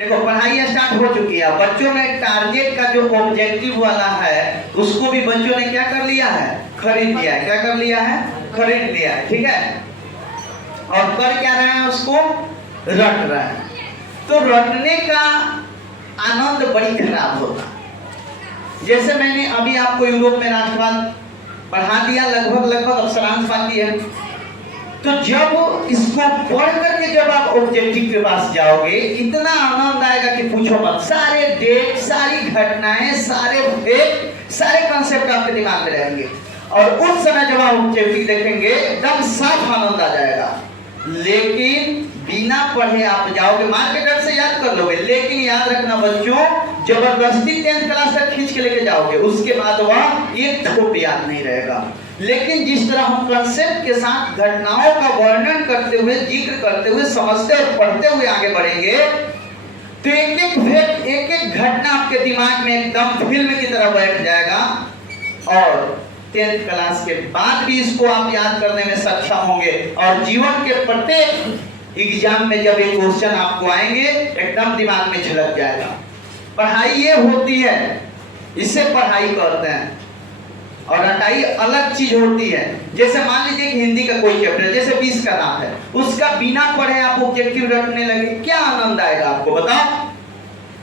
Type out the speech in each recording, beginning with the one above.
देखो पढ़ाई स्टार्ट हो चुकी है, बच्चों ने टारगेट का जो ऑब्जेक्टिव वाला है उसको भी बच्चों ने क्या कर लिया है, खरीद लिया है। क्या कर लिया है, खरीद लिया है, ठीक है। और कर क्या रहे हैं, उसको रट रहे हैं। तो रटने का आनंद बड़ी खराब होता। जैसे मैंने अभी आपको यूरोप में राष्ट्रवाद पढ़ा दिया, लगभग अब सारांश बाकी है। तो जब इसको पढ़ करके जब आप ऑब्जेक्टिव के पास जाओगे, इतना आनंद आएगा कि पूछो मत। सारे डेट, सारी घटनाएं, सारे फैक्ट, सारे कॉन्सेप्ट आपके दिमाग में रहेंगे। और उस समय जब आप ऑब्जेक्टिव देखेंगे एकदम साफ आनंद आ जाएगा। लेकिन बिना पढ़े आप जाओगे, मार के डर से याद कर लोगे, लेकिन याद रखना बच्चों, जबरदस्ती 10th क्लास तक खींच के लेके जाओगे, उसके बाद वह एक ठोप याद नहीं रहेगा। लेकिन जिस तरह हम कंसेप्ट के साथ घटनाओं का वर्णन करते हुए, जिक्र करते हुए, समझते और पढ़ते हुए आगे बढ़ेंगे, तो एक एक फैक्ट, एक एक घटना आपके दिमाग में एकदम फिल्म की तरह बैठ जाएगा। और 10th क्लास के बाद भी इसको आप याद करने में सक्षम होंगे। और जीवन के प्रत्येक एग्जाम में जब ये क्वेश्चन आपको आएंगे, एकदम दिमाग में झलक जाएगा। पढ़ाई ये होती है, इसे पढ़ाई कहते हैं। और रटाई अलग चीज होती है। जैसे मान लीजिए कि हिंदी का कोई चैप्टर, जैसे 20 का नाम है, उसका बिना पढ़े आप ऑब्जेक्टिव रटने लगे, क्या आनंद आएगा आपको बताओ।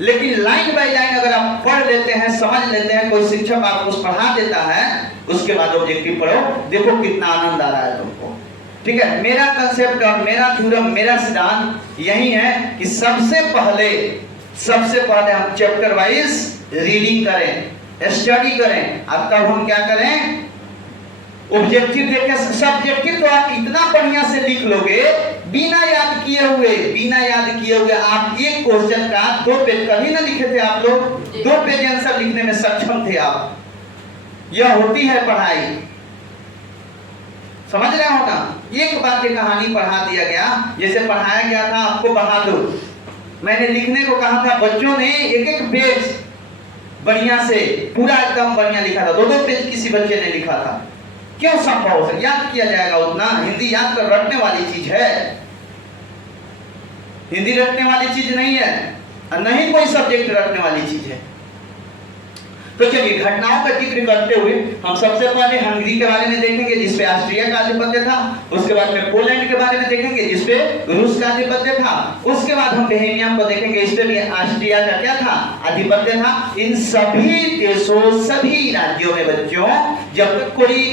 लेकिन लाइन बाय लाइन अगर आप पढ़ लेते हैं, समझ लेते हैं, कोई शिक्षक आपको पढ़ा देता है, उसके बाद ऑब्जेक्टिव पढ़ो, देखो कितना आनंद आ रहा है तुमको। ठीक है, मेरा कंसेप्ट और मेरा थ्योरम, मेरा सिद्धांत यही है कि सबसे पहले हम चैप्टर वाइज रीडिंग करें, स्टडी करें। अब तब हम क्या करें, ऑब्जेक्टिव देखें। सब्जेक्टिव तो आप इतना बढ़िया से लिख लोगे, बिना याद किए हुए आप एक क्वेश्चन का 2 पेज कभी ना लिखे थे आप लोग, 2 पेज आंसर लिखने में सक्षम थे आप। यह होती है पढ़ाई, समझ रहे हो ना। एक बात की कहानी पढ़ा दिया गया, जैसे पढ़ाया गया था आपको बहादुर, मैंने लिखने को कहा था, बच्चों ने एक पेज बढ़िया से पूरा एकदम बढ़िया लिखा था, 2 पेज किसी बच्चे ने लिखा था। क्यों संभव है, याद किया जाएगा उतना। हिंदी याद कर रटने वाली चीज है, हिंदी रटने वाली चीज नहीं है, नहीं कोई सब्जेक्ट रटने वाली चीज है। तो चलिए घटनाओं का जिक्र करते हुए हम सबसे पहले हंगरी के बारे में देखेंगे, जिसपे ऑस्ट्रिया का आधिपत्य था। उसके बाद में पोलैंड के बारे में देखेंगे, जिसपे रूस का आधिपत्य था। उसके बाद हम बोहेमिया को देखेंगे, इस पे भी ऑस्ट्रिया का क्या था, आधिपत्य था। इन सभी देशों, सभी राज्यों में बच्चों, जब तक कोई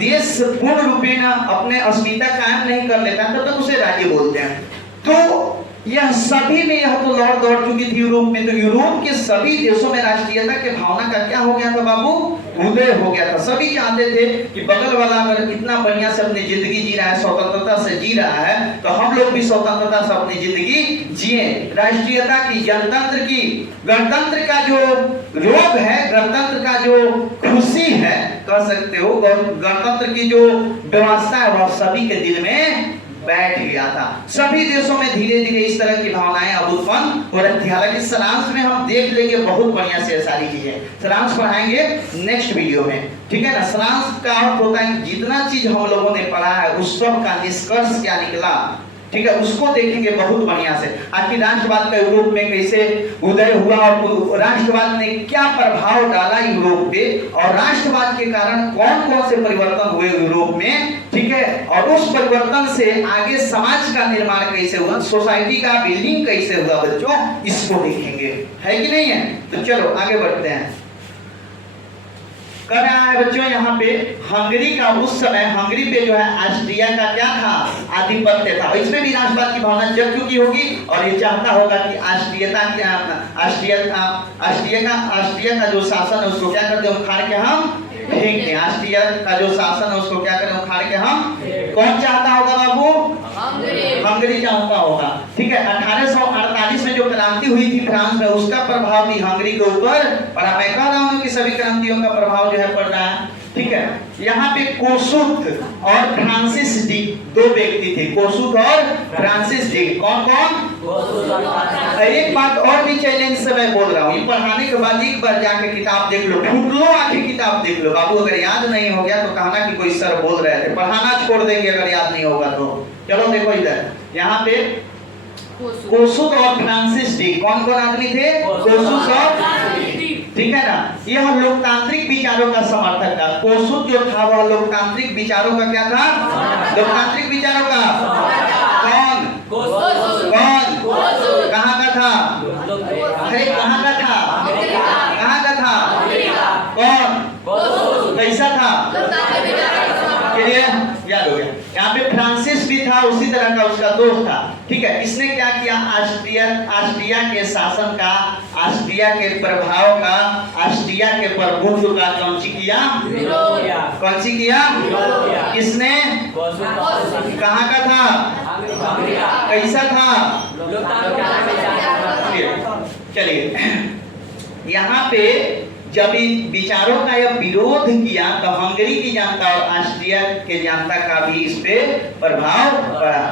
देश पूर्ण रूपेण अपने अस्मिता कायम नहीं कर लेता, तब तक उसे राज्य बोलते हैं। तो यह सभी में यह तो लौट दौड़ चुकी थी यूरोप में। तो यूरोप के सभी देशों में राष्ट्रीयता के भावना का क्या हो गया था बाबू, उदय हो गया था। सभी चाहते थे कि बगल वाला अगर इतना बढ़िया से अपनी जिंदगी जी रहा है, स्वतंत्रता से जी रहा है, तो हम लोग भी स्वतंत्रता से अपनी जिंदगी जिए। राष्ट्रीयता की, जनतंत्र की, गणतंत्र का जो रोग है, गणतंत्र का जो खुशी है कह सकते हो, गणतंत्र की जो व्यवस्था है, वह सभी के दिल में बैठ गया था। सभी देशों में धीरे धीरे इस तरह की भावनाएं अब उत्पन्न हो रही थी। हालांकि सारांश में हम देख लेंगे बहुत बढ़िया से सारी चीजें, सारांश पढ़ाएंगे नेक्स्ट वीडियो में, ठीक है ना। सारांश का अर्थ होता है जितना चीज हम लोगों ने पढ़ा है उस सब का निष्कर्ष क्या निकला, ठीक है, उसको देखेंगे बहुत बढ़िया से। आखिर राष्ट्रवाद का यूरोप में कैसे उदय हुआ और राष्ट्रवाद ने क्या प्रभाव डाला यूरोप पे, और राष्ट्रवाद के कारण कौन कौन से परिवर्तन हुए यूरोप में, ठीक है, और उस परिवर्तन से आगे समाज का निर्माण कैसे हुआ, सोसाइटी का बिल्डिंग कैसे हुआ बच्चों, इसको देखेंगे, है कि नहीं है। तो चलो आगे बढ़ते हैं। कर रहा है बच्चों यहाँ पे हंगरी का, उस समय हंगरी पे जो है ऑस्ट्रिया का क्या था, आधिपत्य था। इसमें भी राष्ट्रवाद की भावना जग चुकी होगी और ये चाहता होगा कि ऑस्ट्रिया का जो शासन है उसको क्या कर दे, उखाड़ के हम फेंक दें। ऑस्ट्रिया का जो शासन है उसको क्या करें, उखाड़ के हम, कौन चाहता होगा बाबू, हंगरी चाहता होगा, ठीक है। 1848 में जो क्रांति हुई थी फ्रांस में, उसका प्रभाव भी हंगरी के ऊपर पड़ा। मैं कह रहा हूं कि सभी क्रांतियों का प्रभाव जो है पड़ रहा है, ठीक है। यहाँ पे कोसुत और फ्रांसिस डिक 2 व्यक्ति थे, कोसुत और फ्रांसिस डिक। कौन कौन, एक बात और भी चैलेंज से मैं बोल रहा हूँ, ये पढ़ाने के बाद एक बार जाके किताब देख लो, फूट लो आखिर किताब देख लो बाबू। अगर याद नहीं हो गया तो कहना कि कोई सर बोल रहे थे, पढ़ाना छोड़ देंगे अगर याद नहीं होगा तो। चलो देखो इधर, यहाँ पे कोसुत और फ्रांसिस डिक कौन कौन आदमी थे? कोसूस और, ठीक है ना। यह लोकतांत्रिक विचारों का समर्थक था। कोसूस जो था वह लोकतांत्रिक विचारों का क्या था? लोकतांत्रिक विचारों का। कौन? कौन? कहाँ का था? अरे कहाँ का था? कहाँ का था? कौन? कैसा था? क्लियर? याद हो गया। यहाँ पे फ्रांसिस भी था, उसी तरह का उसका दोस्त था। ठीक है, इसने क्या किया? ऑस्ट्रिया के शासन का, ऑस्ट्रिया के प्रभाव का, ऑस्ट्रिया के प्रभुत्व का कौन सी किया? कौन सी किया? किसने? कहाँ का था? कैसा था? चलिए, यहाँ पे जब इन विचारों का यह विरोध किया तो हंगरी की जनता और ऑस्ट्रिया के जनता का भी इस पे प्रभाव पड़ा।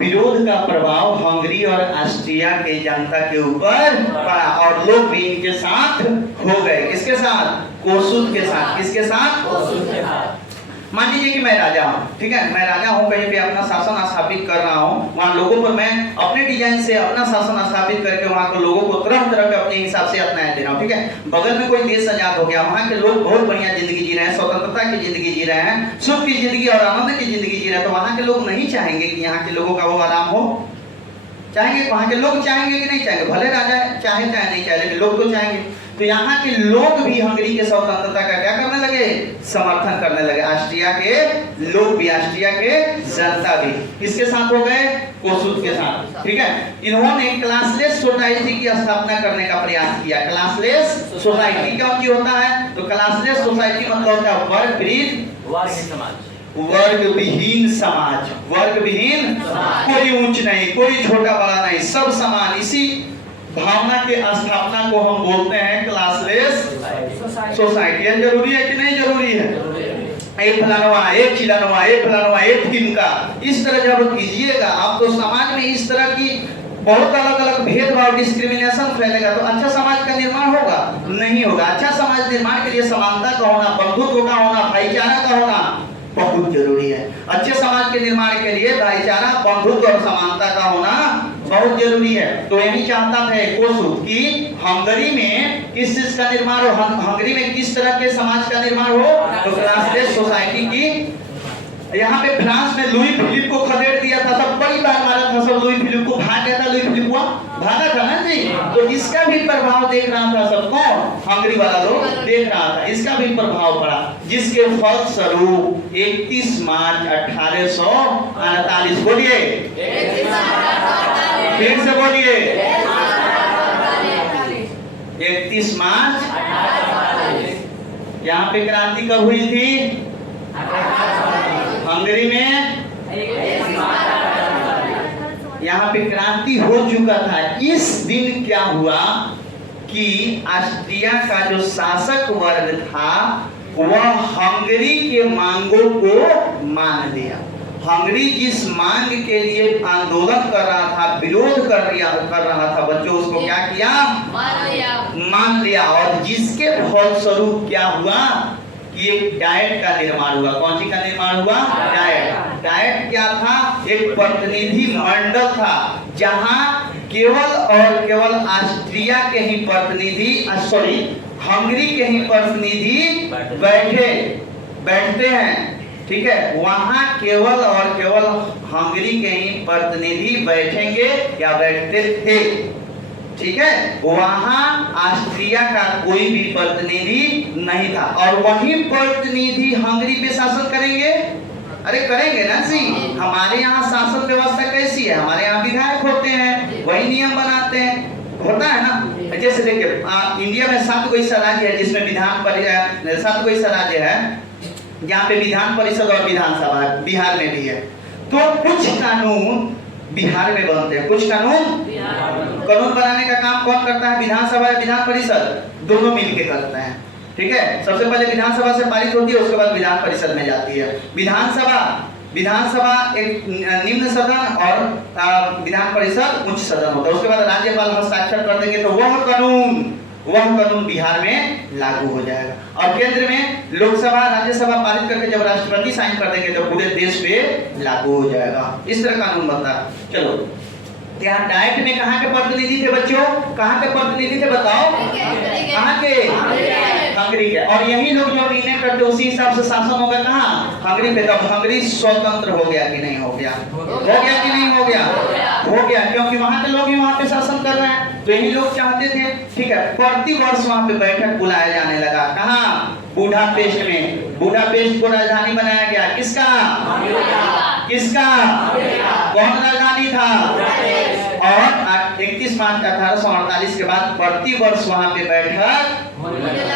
विरोध का प्रभाव हंगरी और ऑस्ट्रिया के जनता के ऊपर पड़ा और लोग भी इनके साथ हो गए। किसके साथ? कोसूस के साथ। किसके साथ? कोसूस के साथ। मान लीजिए कि मैं राजा हूँ, ठीक है, मैं राजा हूँ, कहीं पे अपना शासन स्थापित कर रहा हूँ, वहाँ लोगों पर मैं अपने डिजाइन से अपना शासन स्थापित करके वहाँ के लोगों को तरह तरह के अपने हिसाब से अपनाया दे रहा हूँ। ठीक है, बगल में कोई देश आजाद हो गया, वहाँ के लोग बहुत बढ़िया जिंदगी जी रहे हैं, स्वतंत्रता की जिंदगी जी रहे हैं, सुख की जिंदगी और आनंद की जिंदगी जी रहे हैं, तो वहाँ के लोग नहीं चाहेंगे कि यहाँ के लोगों का वो आराम हो? चाहेंगे? वहाँ के लोग चाहेंगे कि नहीं चाहेंगे? भले राजा चाहे नहीं चाहे, लेकिन लोग तो चाहेंगे। तो यहाँ के लोग भी हंगरी के स्वतंत्रता का क्या करने लगे? समर्थन करने लगे। ऑस्ट्रिया के लोग भी, ऑस्ट्रिया के जनता भी किसके साथ हो गए? कोसूस के साथ। ठीक है, इन्होंने क्लासलेस सोसाइटी की स्थापना करने का प्रयास किया। क्लासलेस सोसाइटी क्या होता है? तो क्लासलेस सोसाइटी मतलब होता है वर्ग विहीन समाज, वर्ग विहीन समाज, वर्ग विहीन, कोई ऊंच नहीं, कोई छोटा बड़ा नहीं, सब समान। इसी भावना के स्थापना को हम बोलते हैं क्लासलेस सोसाइटी। ये जरूरी है कि नहीं जरूरी है? एक फलानवा, एक खिलानवा, एक फलानवा, एक तिनका, इस तरह जब कीजिएगा आप तो समाज में इस तरह की बहुत अलग अलग भेदभाव, डिस्क्रिमिनेशन फैलेगा तो अच्छा समाज का निर्माण होगा? नहीं होगा। अच्छा समाज निर्माण के लिए समानता का होना, बंधुत्व का होना, भाईचारा का होना बहुत जरूरी है। अच्छे समाज के निर्माण के लिए भाईचारा, बंधुत्व और समानता का होना बहुत जरूरी है। तो यही चाहता था कोसूस कि हंगरी में किस चीज का निर्माण हो, हंगरी में किस तरह के समाज का निर्माण हो? तो क्लासलेस सोसाइटी की। यहाँ पे फ्रांस में लुई फिलिप को खदेड़ दिया था, सब बड़ी बार मारा था, सब लुई फिलिप को भाग गया था, लुई फिलिप भागा था ना जी। तो इसका भी प्रभाव देख रहा था सबको, हंगरी वाला लोग देख रहा था, इसका भी प्रभाव पड़ा, जिसके फलस्वरूप 31 मार्च 1848, बोलिए फिर से बोलिए, 31 मार्च यहाँ पे क्रांति कब हुई थी? हंगरी में यहाँ पे क्रांति हो चुका था। इस दिन क्या हुआ कि ऑस्ट्रिया का जो शासक वर्ग था वह हंगरी के मांगों को मान लिया। हंगरी जिस मांग के लिए आंदोलन कर रहा था, विरोध कर रहा था बच्चों, उसको क्या किया? मान लिया। और जिसके फलस्वरूप क्या हुआ कि एक डायट का निर्माण हुआ। कौन सी का निर्माण हुआ? डायट। डायट क्या था? एक प्रतिनिधि मंडल था जहां केवल और केवल ऑस्ट्रिया के ही प्रतिनिधि, हंगरी के ही प्रतिनिधि बैठते हैं। ठीक है, वहां केवल और केवल हंगरी के ही प्रतिनिधि बैठेंगे या बैठते थे। ठीक है, वहां ऑस्ट्रिया का कोई भी प्रतिनिधि नहीं था। और वही प्रतिनिधि हंगरी पे शासन करेंगे? अरे करेंगे ना जी। हमारे यहाँ शासन व्यवस्था कैसी है? हमारे यहाँ विधायक होते हैं, वही नियम बनाते हैं, होता है ना। जैसे देखिए इंडिया में 7 ऐसा राज्य है जिसमें 7 ऐसा राज्य है जहाँ पे विधान परिषद और विधानसभा, बिहार में भी है। तो कुछ कानून बिहार में बनते हैं, कुछ कानून बनाने का काम कौन करता है? विधानसभा या विधान परिषद, दोनों मिलके करते हैं। ठीक है, सबसे पहले विधानसभा से पारित होती है, उसके बाद विधान परिषद में जाती है। विधानसभा एक निम्न सदन और विधान परिषद उच्च सदन होता है। उसके बाद राज्यपाल हस्ताक्षर कर देंगे तो वह कानून बिहार में लागू हो जाएगा। और केंद्र में लोकसभा राज्यसभा पारित करके जब राष्ट्रपति साइन कर देंगे तो पूरे देश पे लागू हो जाएगा। इस तरह कानून बनता है। चलो, क्या डाइट में कहाँ के प्रतिनिधि थे बच्चों? कहाँ के प्रतिनिधि थे बताओ? कहाँ के? हंगरी के। और यही लोग जो निर्णय करते उसी हिसाब से शासन होगा कहाँ? हंगरी पे। तब हंगरी स्वतंत्र हो गया कि नहीं हो गया? हो गया कि नहीं हो गया? हो गया, क्योंकि वहाँ के लोग ही वहाँ पे शासन कर रहे हैं, तो यही लोग चाहते थे। ठीक है, प्रति वर्ष वहाँ पे बैठक बुलाया जाने लगा। कहाँ? बुडापेस्ट में। बुडापेस्ट को राजधानी बनाया गया। किसका? किसका? कौन राजधानी था? और 31 मार्च 1848 के बाद प्रति वर्ष वहाँ पे बैठक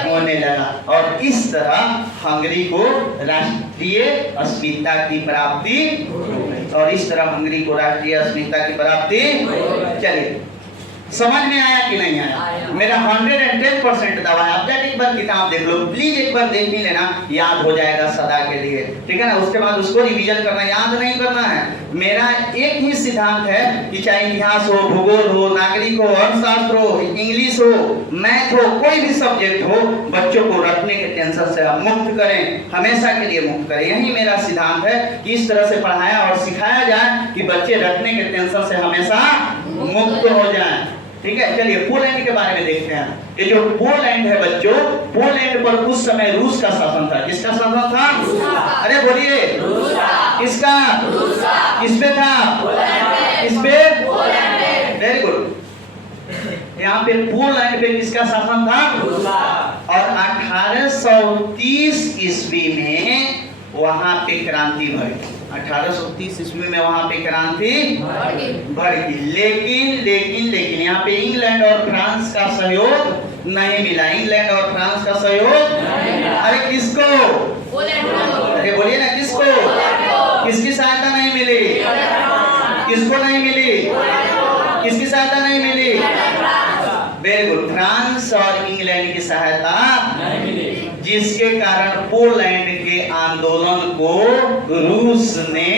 होने लगा, और इस तरह हंगरी को राष्ट्रीय अस्मिता की प्राप्ति, और इस तरह हंगरी को राष्ट्रीय अस्मिता की प्राप्ति। चलिए, समझ में आया कि नहीं आया? मेरा 110% दावा है। आप जाके एक बार किताब देख लो प्लीज, एक बार देख ही लेना, याद हो जाएगा सदा के लिए। ठीक है ना? उसके बाद उसको रिवीजन करना, याद नहीं करना है। मेरा एक ही सिद्धांत है कि चाहे इतिहास हो, भूगोल हो, नागरिक हो, अर्थशास्त्र हो, इंग्लिश हो, मैथ हो, कोई भी सब्जेक्ट हो, बच्चों को रटने के टेंशन से हम मुक्त करें, हमेशा के लिए मुक्त करें। यही मेरा सिद्धांत है कि इस तरह से पढ़ाया और सिखाया जाए कि बच्चे रटने के टेंशन से हमेशा मुक्त हो जाएं। ठीक है, चलिए पोलैंड के बारे में देखते हैं। ये जो पोलैंड है बच्चों, पोलैंड पर उस समय रूस का शासन था। किसका शासन था? अरे बोलिए, किसका? किस पे था? किस पे? Very good. यहाँ पे पोलैंड पे किसका शासन था? और 1830 ईस्वी में वहां पे क्रांति भड़ी। 1830 ईस्वी में वहां पे क्रांति भड़की। लेकिन यहाँ पे इंग्लैंड और फ्रांस का सहयोग नहीं मिला। इंग्लैंड और फ्रांस का सहयोग, अरे किसको? अरे बोलिए ना, किसको? किसकी सहायता नहीं मिली? किसको नहीं मिली? किसकी सहायता नहीं मिली? वेरी गुड, फ्रांस और इंग्लैंड की सहायता नहीं मिली, जिसके कारण पोलैंड के आंदोलन को रूस ने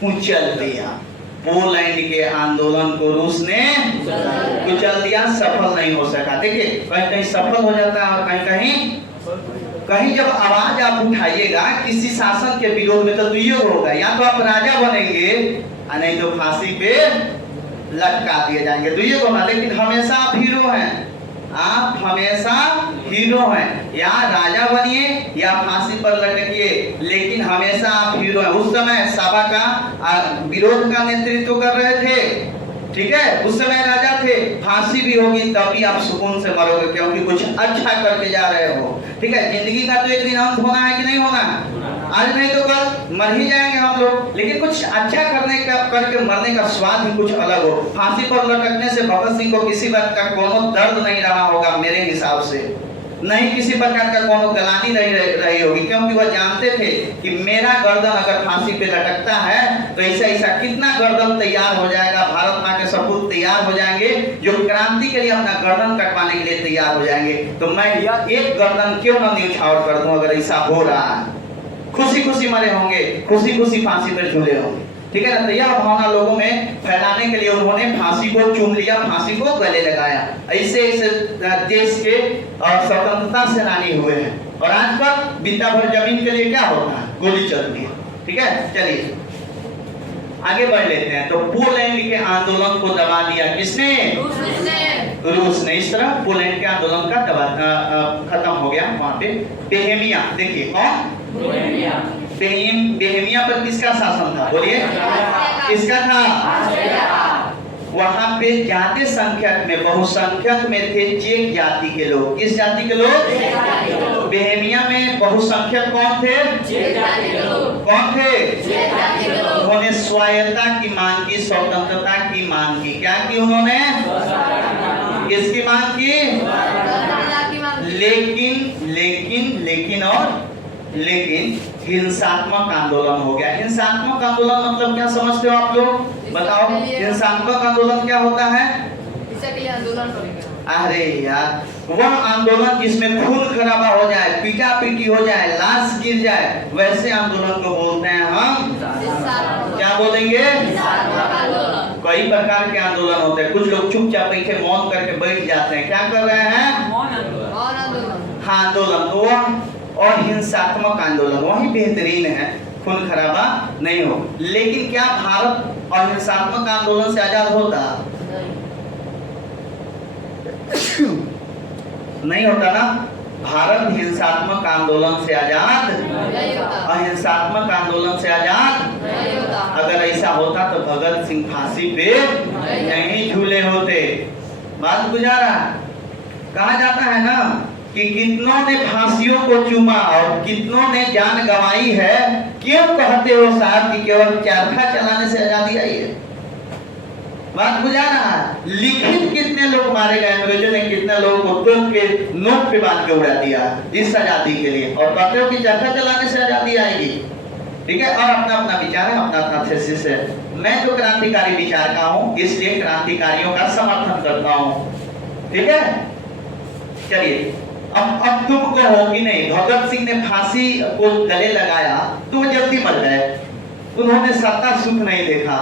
कुचल दिया। पोलैंड के आंदोलन को रूस ने कुचल दिया, सफल नहीं हो सका। देखिए, कहीं कहीं सफल हो जाता है और कहीं जब आवाज आप उठाइएगा किसी शासन के विरोध में तो दुर्योग होगा, या तो आप राजा बनेंगे और नहीं तो फांसी पे लटका दिए जाएंगे, दुर्योग होगा। लेकिन हमेशा आप हीरो हैं, आप हमेशा हीरो हैं। या राजा बनिए या फांसी पर लटकिए, लेकिन हमेशा आप हीरो हैं। उस समय सभा का विरोध का नेतृत्व कर रहे थे, ठीक है, उस समय राजा थे। फांसी भी होगी तब भी आप सुकून से मरोगे, क्योंकि कुछ अच्छा करके जा रहे हो। ठीक है, जिंदगी का तो एक दिन अंत होना है कि नहीं होना? आज नहीं तो कल मर ही जाएंगे हम लोग, लेकिन कुछ अच्छा करके मरने का स्वाद ही कुछ अलग हो। फांसी पर लटकने से भगत सिंह को किसी बात का कोनो दर्द नहीं रहा होगा मेरे हिसाब से, नहीं किसी प्रकार का कोनो गलानी नहीं रही होगी, क्योंकि वह जानते थे कि मेरा गर्दन अगर फांसी पे लटकता है तो ऐसा कितना गर्दन तैयार हो जाएगा, भारत माँ के सपूत तैयार हो जाएंगे जो क्रांति के लिए अपना गर्दन कटवाने के लिए तैयार हो जाएंगे। तो मैं एक गर्दन क्यों न न्यौछावर कर दूं? अगर ऐसा हो रहा है, खुशी खुशी मरे होंगे, खुशी खुशी फांसी पर झूले होंगे। ठीक है ना? तो यह भावना लोगों में फैलाने के लिए उन्होंने फांसी को चूम लिया, फांसी को गले लगाया। ऐसे देश के स्वतंत्रता सेनानी हुए हैं, और आज पर बिता भर जमीन के लिए क्या होता है? गोली चलती है। ठीक है, चलिए आगे बढ़ लेते हैं। तो पोलैंड के आंदोलन को दबा दिया किसने? रूस ने। इस तरह पोलैंड के आंदोलन का खत्म हो गया। वहां पे बोहेमिया, देखिए कौन? बोहेमिया पर किसका शासन था? बोलिए, किसका था? वहां पे ज्यादा संख्यक में, बहुसंख्यक में थे चेक जाति के लोग। किस जाति के लोग? बोहेमिया में बहुसंख्यक कौन थे? कौन थे? उन्होंने स्वायत्तता की मांग की, स्वतंत्रता की मांग की। क्या की उन्होंने? किसकी मांग की? लेकिन हिंसात्मक आंदोलन हो गया। हिंसात्मक आंदोलन मतलब क्या समझते हो आप लोग? बताओ, हिंसात्मक आंदोलन क्या होता है? अरे यार, वह आंदोलन जिसमें खून खराबा हो जाए, पीटा पीटी हो जाए, लाश गिर जाए, वैसे आंदोलन को बोलते हैं हम क्या बोलेंगे? कई प्रकार के आंदोलन होते हैं। कुछ लोग चुपचाप बैठे मौन करके बैठ जाते हैं, क्या कर रहे हैं? हाँ, आंदोलन। तो और हिंसात्मक आंदोलन वही बेहतरीन है, खून खराबा नहीं हो। लेकिन क्या भारत अहिंसात्मक आंदोलन से आजाद होता? नहीं होता ना। भारत हिंसात्मक आंदोलन से आजाद, अहिंसात्मक आंदोलन से आजाद। अगर ऐसा होता तो भगत सिंह फांसी पे नहीं झूले होते। बात गुजारा। कहा जाता है ना कि कितनों ने फांसियों को चूमा और कितनों ने जान गंवाई है। क्यों कहते हो साहब कि केवल चरखा चलाने से आजादी आई है? बात गुजारा है। लिखित कितने लोग मारे गए, अंग्रेजों ने कितने लोगों को तोप के नोक पे बांध के उड़ा दिया इस आजादी के लिए, और कहते हो कि चरखा चलाने से आजादी आएगी। ठीक है, और अपना अपना विचार है, अपना अपना थीसिस है। मैं तो क्रांतिकारी विचार का हूं, इसलिए क्रांतिकारियों का समर्थन करता हूं। ठीक है, चलिए अब तुम कहो कि नहीं भगत सिंह ने फांसी को गले लगाया तो वो जल्दी मर गए, उन्होंने सत्ता सुख नहीं देखा।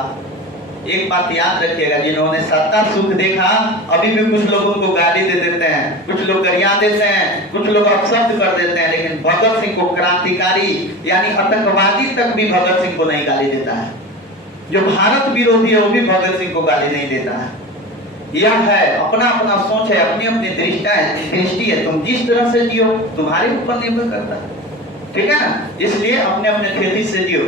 एक बात याद रखिएगा, जिन्होंने सत्ता सुख देखा अभी भी कुछ लोग उनको गाली दे देते हैं, कुछ लोग गरिया देते हैं, कुछ लोग अपशब्द कर देते हैं, लेकिन भगत सिंह को क्रांतिकारी यानी आतंकवादी तक भी भगत सिंह को नहीं गाली देता है। जो भारत विरोधी है वो भी भगत सिंह को गाली नहीं देता है। यह है, अपना अपना सोच है, अपनी अपनी दृष्टि है। तुम जिस तरह से जियो तुम्हारे ऊपर निर्भर करता है। ठीक है ना, इसलिए अपने अपने खेती से जियो।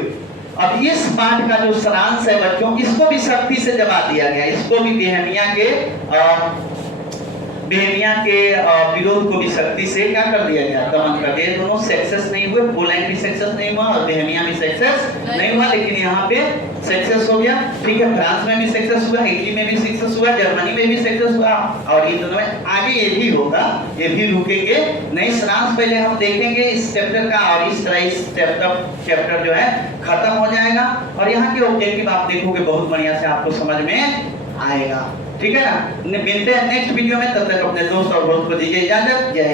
अब इस पाठ का जो सारांश है बच्चों, इसको भी सख्ती से जवाब दिया गया, इसको भी बेहमिया के विरोध को भी सख्ती से क्या कर दिया गया, दमन कर दिया। दोनों सक्सेस नहीं हुए, पोलैंड भी सक्सेस नहीं हुआ और बेहमिया भी सक्सेस नहीं हुआ, लेकिन यहाँ पे सक्सेस हो गया। ठीक है, फ्रांस में भी सक्सेस हुआ, इटली में भी सक्सेस हुआ, जर्मनी में भी सक्सेस हुआ, और ये दोनों में आगे ये भी होगा, ये भी रुकेंगे नहीं। सारांश पहले हम देखेंगे इस चैप्टर का, और इस तरह इस चैप्टर जो है खत्म हो जाएगा, और यहाँ के ऑब्जेक्टिव आप देखोगे बहुत बढ़िया से आपको समझ में आएगा। ठीक है ना, मिलते हैं नेक्स्ट वीडियो में, तब तक अपने दोस्त और दोस्त को दीजिए इजाजत। जय